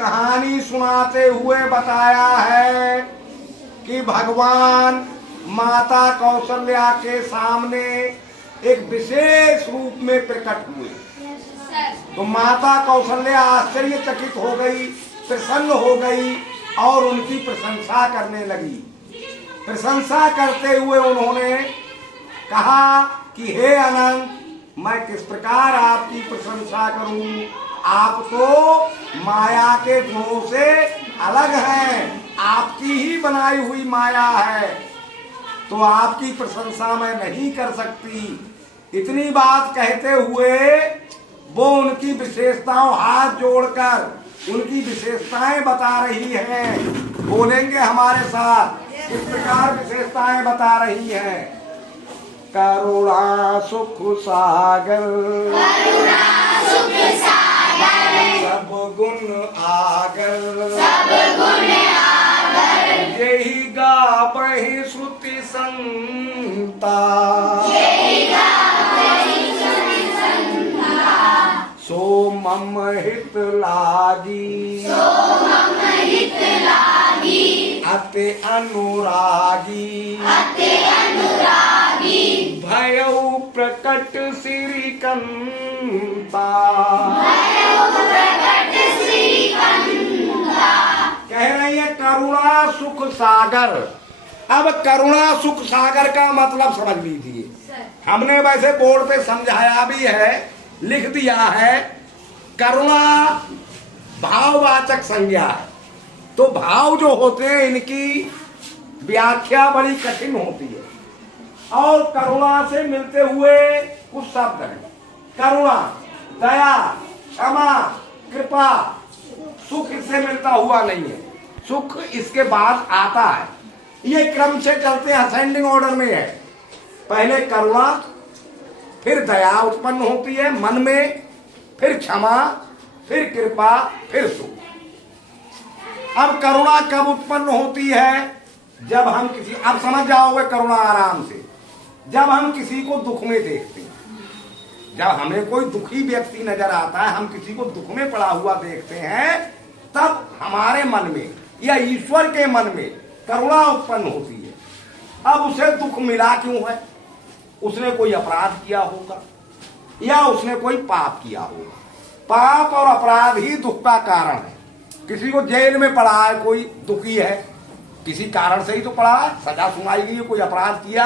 कहानी सुनाते हुए बताया है कि भगवान माता कौशल्या के सामने एक विशेष रूप में प्रकट हुए। तो माता कौशल्या आश्चर्यचकित हो गई, प्रसन्न हो गई और उनकी प्रशंसा करने लगी। प्रशंसा करते हुए उन्होंने कहा कि हे अनंत, मैं किस प्रकार आपकी प्रशंसा करूं? आप तो माया के गुणों से अलग हैं, आपकी ही बनाई हुई माया है, तो आपकी प्रशंसा मैं नहीं कर सकती। इतनी बात कहते हुए वो उनकी विशेषताओं, हाथ जोड़कर उनकी विशेषताएं बता रही हैं। बोलेंगे हमारे साथ, इस प्रकार विशेषताएं बता रही हैं। करुणा सुख सागर, सब गुण आगर, यही गावहि श्रुति संता, सो मम हित लागी, अति अनुरागी, भयउ प्रकट श्रीकंता। कह रही है करुणा सुख सागर। अब करुणा सुख सागर का मतलब समझ लीजिए। हमने वैसे बोर्ड पे समझाया भी है, लिख दिया है। करुणा भाववाचक संज्ञा है, तो भाव जो होते हैं इनकी व्याख्या बड़ी कठिन होती है और करुणा से मिलते हुए कुछ शब्द हैं। करुणा, दया, क्षमा, कृपा। सुख इससे मिलता हुआ नहीं है, सुख इसके बाद आता है। ये क्रम से चलते हैं, असेंडिंग ऑर्डर में है। पहले करुणा, फिर दया उत्पन्न होती है मन में, फिर क्षमा, फिर कृपा, फिर सुख। अब करुणा कब उत्पन्न होती है? जब हम किसी, अब समझ जाओगे करुणा आराम से, जब हम किसी को दुख में देखते हैं। जब हमें कोई दुखी व्यक्ति नजर आता है, हम किसी को दुख में पड़ा हुआ देखते हैं, तब हमारे मन में या ईश्वर के मन में करुणा उत्पन्न होती है। अब उसे दुख मिला क्यों है? उसने कोई अपराध किया होगा या उसने कोई पाप किया होगा। पाप और अपराध ही दुख का कारण है। किसी को जेल में पड़ा है, कोई दुखी है, किसी कारण से ही तो पड़ा है, सजा सुनाई गई, कोई अपराध किया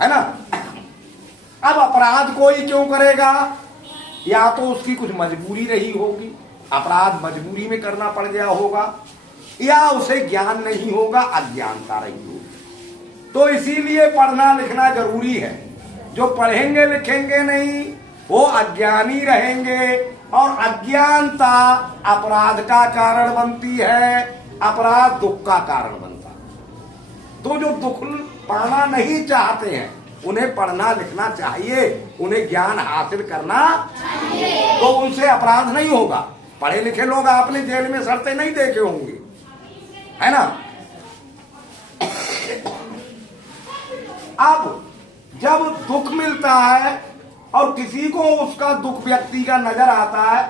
है ना। अब अपराध कोई क्यों करेगा? या तो उसकी कुछ मजबूरी रही होगी, अपराध मजबूरी में करना पड़ गया होगा, या उसे ज्ञान नहीं होगा, अज्ञानता रही होगी। तो इसीलिए पढ़ना लिखना जरूरी है। जो पढ़ेंगे लिखेंगे नहीं वो अज्ञानी रहेंगे, और अज्ञानता अपराध का कारण बनती है, अपराध दुख का कारण बनता है। तो जो दुख पाना नहीं चाहते हैं उन्हें पढ़ना लिखना चाहिए, उन्हें ज्ञान हासिल करना चाहिए, तो उनसे अपराध नहीं होगा। पढ़े लिखे लोग आपने जेल में सड़ते नहीं देखे होंगे, है ना। अब जब दुख मिलता है और किसी को उसका दुख व्यक्ति का नजर आता है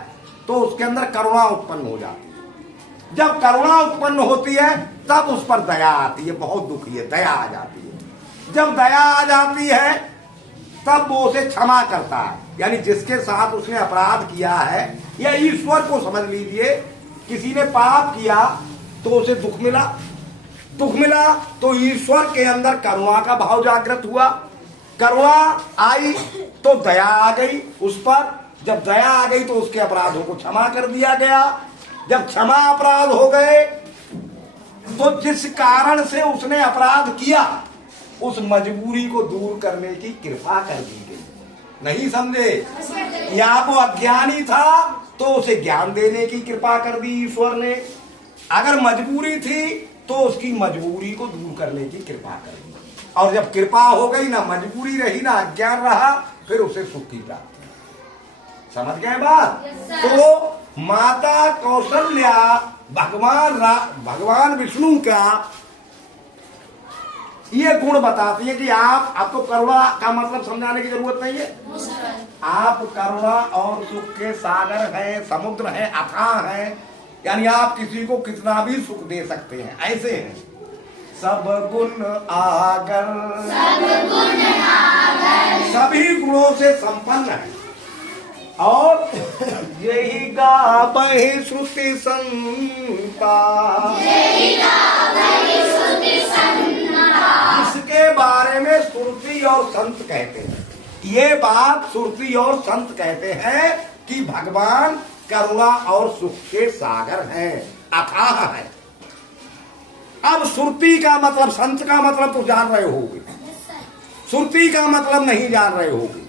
तो उसके अंदर करुणा उत्पन्न हो जाती है। जब करुणा उत्पन्न होती है तब उस पर दया आती है, बहुत दुखी है, दया आ जाती है। जब दया आ जाती है तब वो उसे क्षमा करता है, यानी जिसके साथ उसने अपराध किया है, या ईश्वर को समझ लीजिए, किसी ने पाप किया तो उसे दुख मिला, दुख मिला तो ईश्वर के अंदर करुणा का भाव जागृत हुआ, करुणा आई तो दया आ गई उस पर। जब दया आ गई तो उसके अपराधों को क्षमा कर दिया गया। जब क्षमा अपराध हो गए तो जिस कारण से उसने अपराध किया उस मजबूरी को दूर करने की कृपा कर दी गई। नहीं समझे? या वो अज्ञानी था तो उसे ज्ञान देने की कृपा कर दी ईश्वर ने। अगर मजबूरी थी तो उसकी मजबूरी को दूर करने की कृपा कर दी। और जब कृपा हो गई, ना मजबूरी रही ना अज्ञान रहा, फिर उसे सुख की प्राप्ति। समझ गए बात? तो माता कौशल्या भगवान विष्णु का ये गुण बताती है कि आपको करुणा का मतलब समझाने की जरूरत नहीं है। आप करुणा और सुख के सागर हैं, समुद्र हैं, अथाह हैं, यानी आप किसी को कितना भी सुख दे सकते हैं, ऐसे हैं। सब गुण आगर, सभी गुणों से संपन्न है, और यही गावहि श्रुति संता, जिसके बारे में श्रुति और संत कहते हैं। ये बात श्रुति और संत कहते हैं कि भगवान करुणा और सुख के सागर हैं, अथाह है। अब श्रुति का मतलब, संत का मतलब तो जान रहे होगे, श्रुति का मतलब नहीं जान रहे होगे।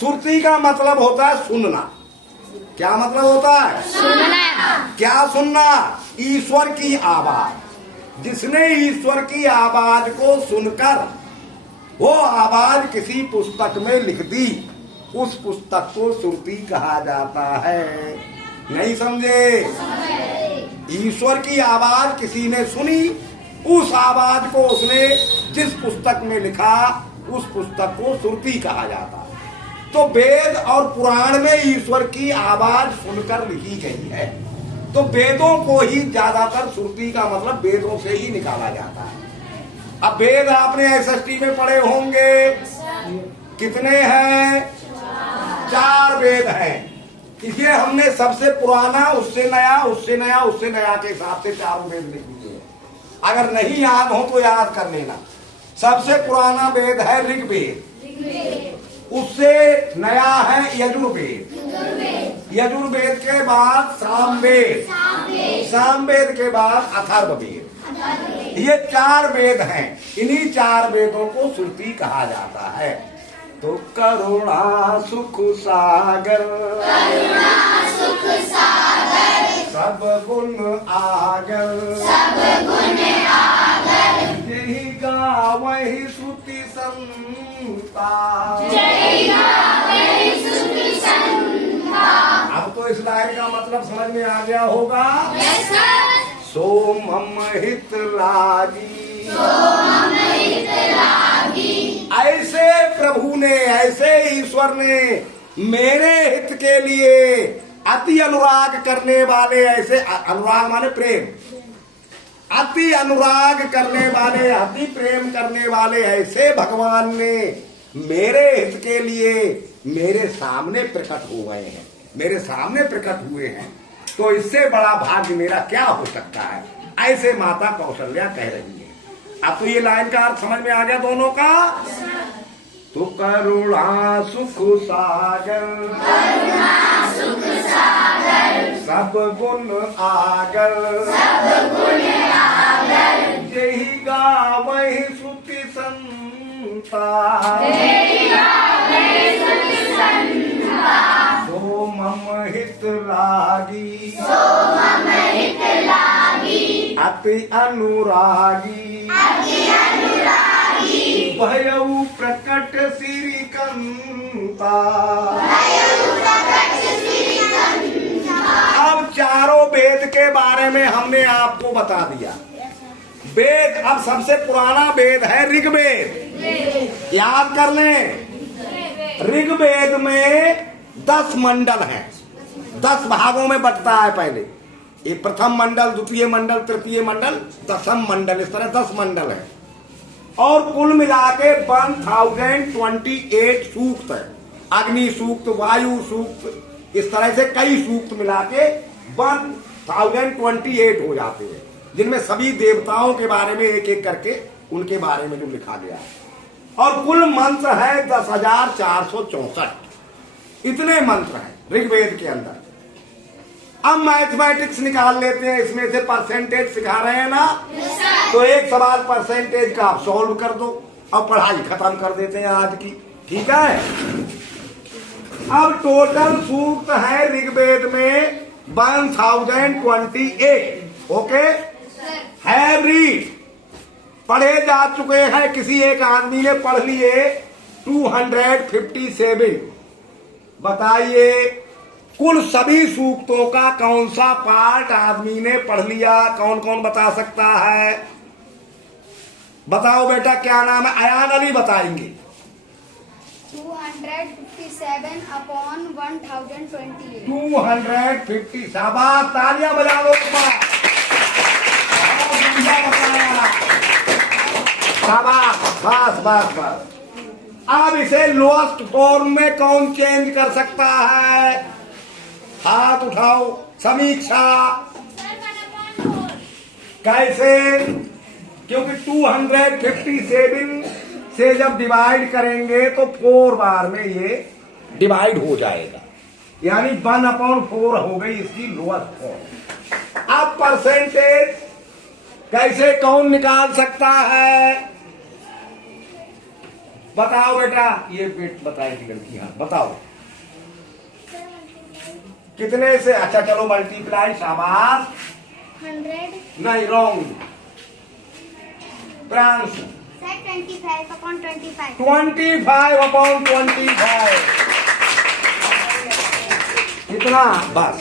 श्रुति का मतलब होता है सुनना। क्या मतलब होता है? सुनना। क्या सुनना? ईश्वर की आवाज। जिसने ईश्वर की आवाज को सुनकर वो आवाज किसी पुस्तक में लिख दी, उस पुस्तक को श्रुति कहा जाता है। नहीं समझे? ईश्वर की आवाज किसी ने सुनी, उस आवाज को उसने जिस पुस्तक में लिखा, उस पुस्तक को श्रुति कहा जाता है। तो वेद और पुराण में ईश्वर की आवाज सुनकर लिखी गई है, तो वेदों को ही ज्यादातर श्रुति का मतलब वेदों से ही निकाला जाता है। अब वेद आपने एसएसटी में पढ़े होंगे, कितने हैं? 4 वेद हैं। इसलिए हमने सबसे पुराना, उससे नया, उससे नया, उससे नया के हिसाब से 4 वेद लिख दिए। अगर नहीं याद हो तो याद कर लेना। सबसे पुराना वेद है ऋग्वेद, उससे नया है यजुर्वेद, यजुर्वेद के बाद सामवेद, सामवेद के बाद अथर्ववेद। ये 4 वेद हैं। इन्हीं 4 वेदों को श्रुति कहा जाता है। तो करुणा सुख सागर, सब गुण आगर, यही गावहि श्रुति संता। अब तो इस लाइन का मतलब समझ में आ गया होगा। सोमम हित लागी, ऐसे प्रभु ने, ऐसे ईश्वर ने मेरे हित के लिए अति अनुराग करने वाले, ऐसे अनुराग माने प्रेम, अति अनुराग करने वाले, अति प्रेम करने वाले ऐसे भगवान ने मेरे हित के लिए मेरे सामने प्रकट हो गए हैं, मेरे सामने प्रकट हुए हैं। तो इससे बड़ा भाग्य मेरा क्या हो सकता है, ऐसे माता कौशल्या कह रही है। अब तो ये लाइन का अर्थ समझ में आ गया दोनों का। तो करुणा सुख सागर, सब गुण आगर, यही गावहि श्रुति संता। सोमम हित लागी, अति अनुरागी, भयउ प्रकट श्रीकंता। अब चारों वेद के बारे में हमने आपको बता दिया। वेद, अब सबसे पुराना वेद है ऋग्वेद। याद कर लें, ऋग्वेद में 10 मंडल हैं, 10 भागों में बंटता है। पहले ये प्रथम मंडल, द्वितीय मंडल, तृतीय मंडल, दशम मंडल, इस तरह 10 मंडल है। और कुल मिला के 1028 सूक्त है। अग्नि सूक्त, वायु सूक्त, इस तरह से कई सूक्त मिला के 1028 हो जाते हैं, जिनमें सभी देवताओं के बारे में एक एक करके उनके बारे में जो लिखा गया है। और कुल मंत्र है 10,464। इतने मंत्र हैं ऋग्वेद के अंदर। अब मैथमेटिक्स निकाल लेते हैं, इसमें से परसेंटेज सिखा रहे हैं ना, तो एक सवाल परसेंटेज का आप सॉल्व कर दो और पढ़ाई खत्म कर देते हैं आज की। ठीक है। अब टोटल सूक्त है ऋग्वेद में 1028। ओके, है रीड, पढ़े जा चुके हैं। किसी एक आदमी ने पढ़ लिए 257। बताइए कुल सभी सूक्तों का कौन सा पार्ट आदमी ने पढ़ लिया? कौन कौन बता सकता है? बताओ बेटा, क्या नाम है? अयान अली बताएंगे। 257 upon 1028. 250। शाबाश, तालियां बजा दो एक बार। बहुत बढ़िया बताया। शाबाश, बस बस बस। अब इसे लोएस्ट फॉर्म में कौन चेंज कर सकता है? हाथ उठाओ। समीक्षा। कैसे? क्योंकि 257 से जब डिवाइड करेंगे तो 4 बार में ये डिवाइड हो जाएगा, यानी 1/4 हो गई इसकी लोएस्ट फॉर्म। अब परसेंटेज कैसे कौन निकाल सकता है? बताओ बेटा। ये बेट बताएगी लड़की। हाँ बताओ कितने से? अच्छा चलो मल्टीप्लाई। शाबाश। 100 नहीं, रॉन्ग। प्रांश। 25 upon 25. 25/25। कितना? बस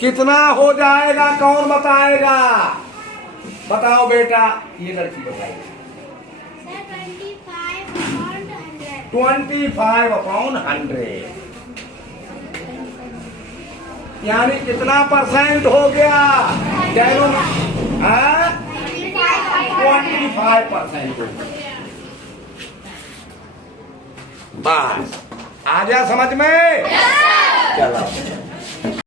कितना हो जाएगा कौन बताएगा? बताओ बेटा। ये लड़की बताएगी। 25/100। यानी कितना परसेंट हो गया? 25% हो गया। बस आ गया समझ में? चलो।